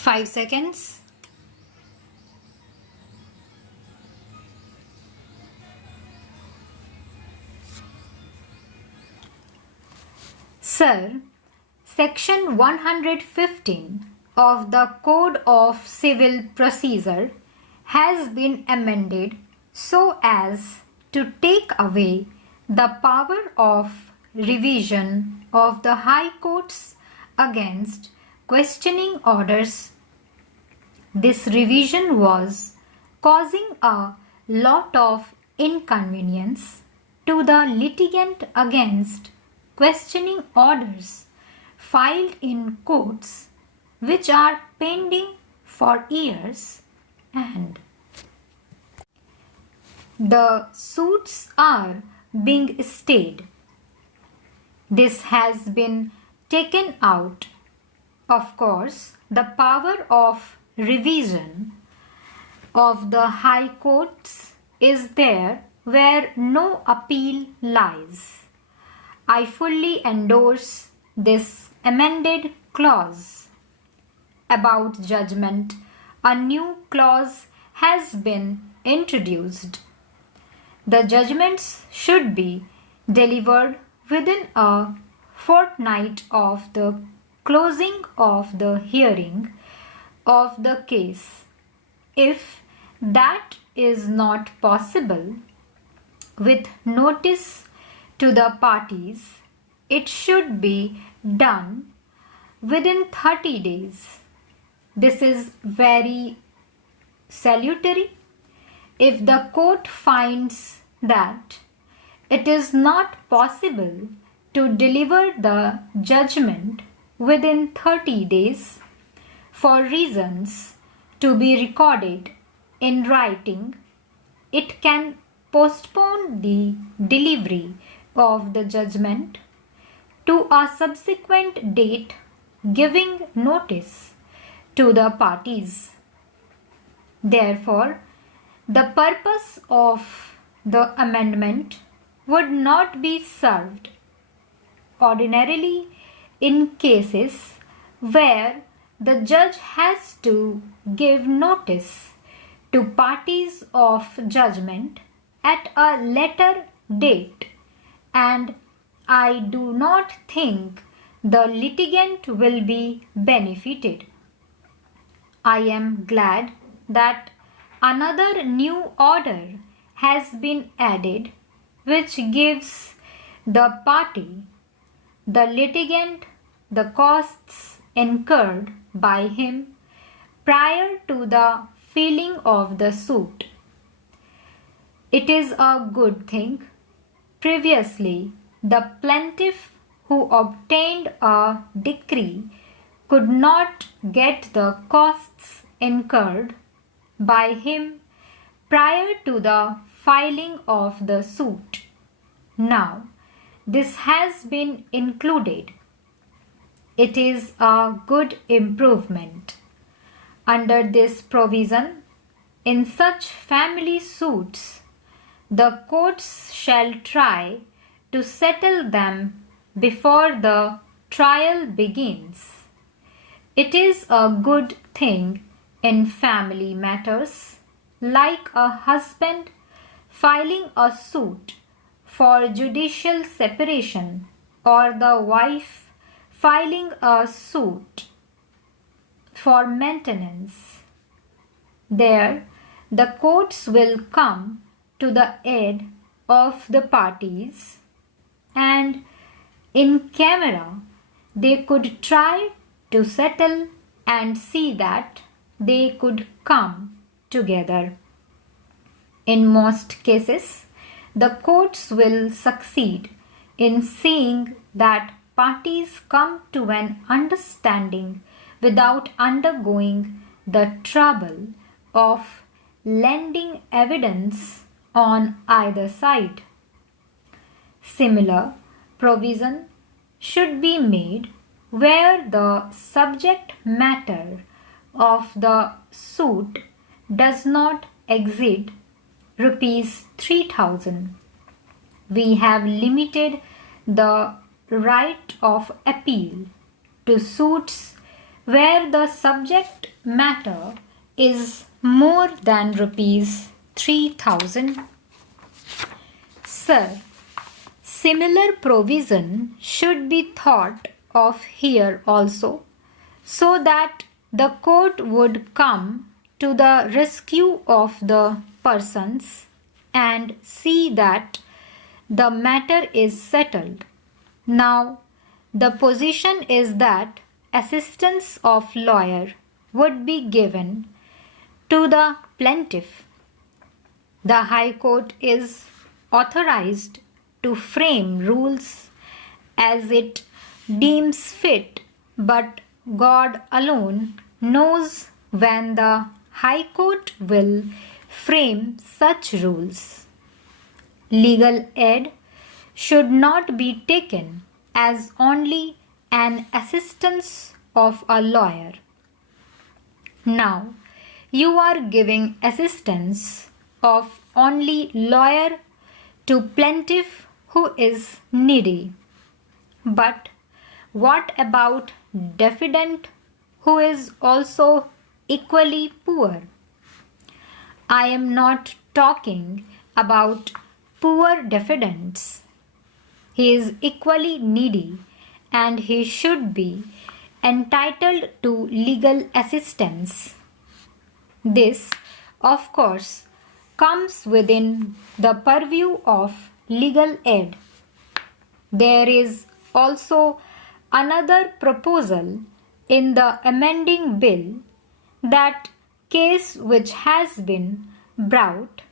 5 seconds. Sir, Section 115 of the Code of Civil Procedure has been amended so as to take away the power of revision of the High Courts against questioning orders. This revision was causing a lot of inconvenience to the litigant against questioning orders filed in courts which are pending for years, and the suits are being stayed. This has been taken out. Of course, the power of revision of the High Courts is there where no appeal lies. I fully endorse this amended clause. About judgment, a new clause has been introduced. The judgments should be delivered within a fortnight of the closing of the hearing of the case. If that is not possible, with notice to the parties, it should be done within 30 days. This is very salutary. If the court finds that it is not possible to deliver the judgment within 30 days for reasons to be recorded in writing, it can postpone the delivery of the judgment to a subsequent date, giving notice to the parties. Therefore, the purpose of the amendment would not be served. Ordinarily, in cases where the judge has to give notice to parties of judgment at a later date, and I do not think the litigant will be benefited. I am glad that another new order has been added which gives the party, the litigant, the costs incurred by him prior to the filing of the suit. It is a good thing. Previously, the plaintiff who obtained a decree could not get the costs incurred by him prior to the filing of the suit. Now, this has been included. It is a good improvement. Under this provision, in such family suits, the courts shall try to settle them before the trial begins. It is a good thing in family matters, like a husband filing a suit for judicial separation or the wife filing a suit for maintenance. There, the courts will come to the aid of the parties, and in camera they could try to settle and see that they could come together. In most cases, the courts will succeed in seeing that parties come to an understanding without undergoing the trouble of lending evidence on either side. Similar provision should be made where the subject matter of the suit does not exceed rupees 3,000. We have limited the right of appeal to suits where the subject matter is more than rupees 3,000. Sir, similar provision should be thought of here also, so that the court would come to the rescue of the persons and see that the matter is settled. Now, the position is that assistance of lawyer would be given to the plaintiff. The High Court is authorized to frame rules as it deems fit, but God alone knows when the High Court will frame such rules. Legal aid should not be taken as only an assistance of a lawyer. Now, you are giving assistance of only lawyer to plaintiff who is needy. But what about defendant who is also equally poor? I am not talking about poor defendants. He is equally needy and he should be entitled to legal assistance. This, of course, comes within the purview of legal aid. There is also another proposal in the amending bill that case which has been brought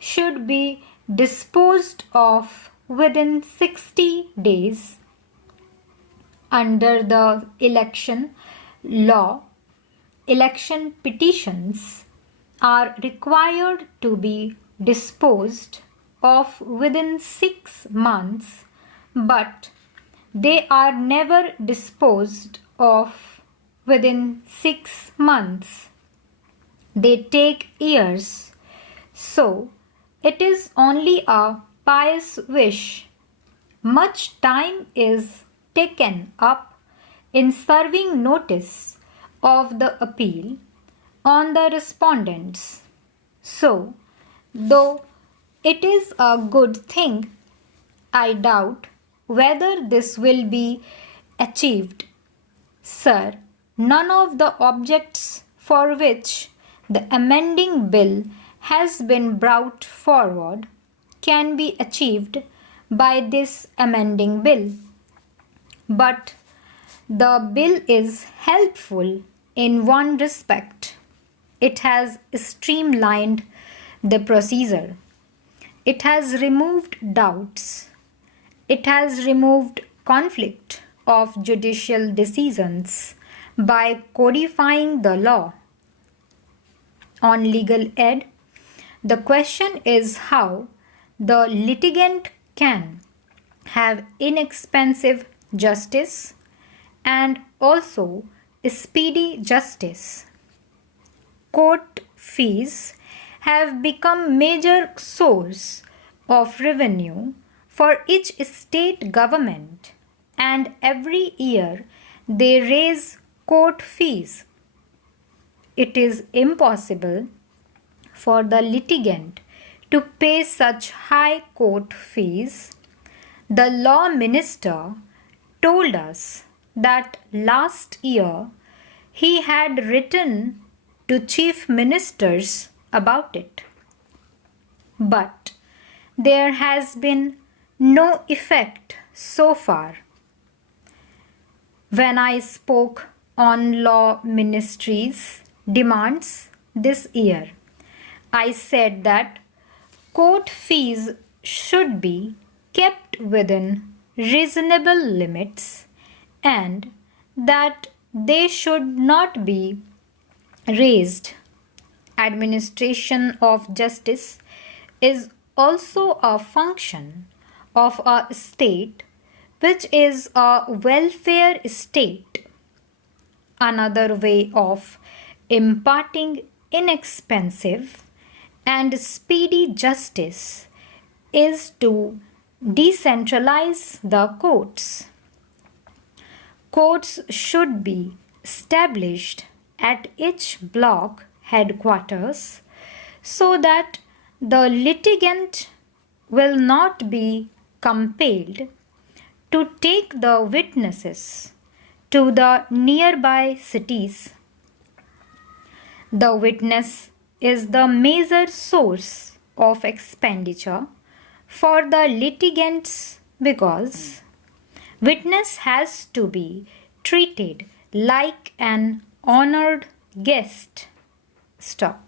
should be disposed of within 60 days. Under the election law, election petitions are required to be disposed of within 6 months, but they are never disposed of within 6 months. They take years, so it is only a pious wish. Much time is taken up in serving notice of the appeal on the respondents. So, though it is a good thing, I doubt whether this will be achieved. Sir, none of the objects for which the amending bill has been brought forward can be achieved by this amending bill. But the bill is helpful in one respect. It has streamlined the procedure. It has removed doubts. It has removed conflict of judicial decisions by codifying the law. On legal aid, the question is how the litigant can have inexpensive justice and also speedy justice. Court fees have become major source of revenue for each state government, and every year they raise court fees. It is impossible for the litigant to pay such high court fees. The law minister told us that last year he had written to chief ministers about it. But there has been no effect so far. When I spoke on law ministry's demands this year, I said that court fees should be kept within reasonable limits and that they should not be raised. Administration of justice is also a function of a state which is a welfare state. Another way of imparting inexpensive and speedy justice is to decentralize the courts. Courts should be established at each block headquarters so that the litigant will not be compelled to take the witnesses to the nearby cities. The witness is the major source of expenditure for the litigants because witness has to be treated like an honored guest. Stop.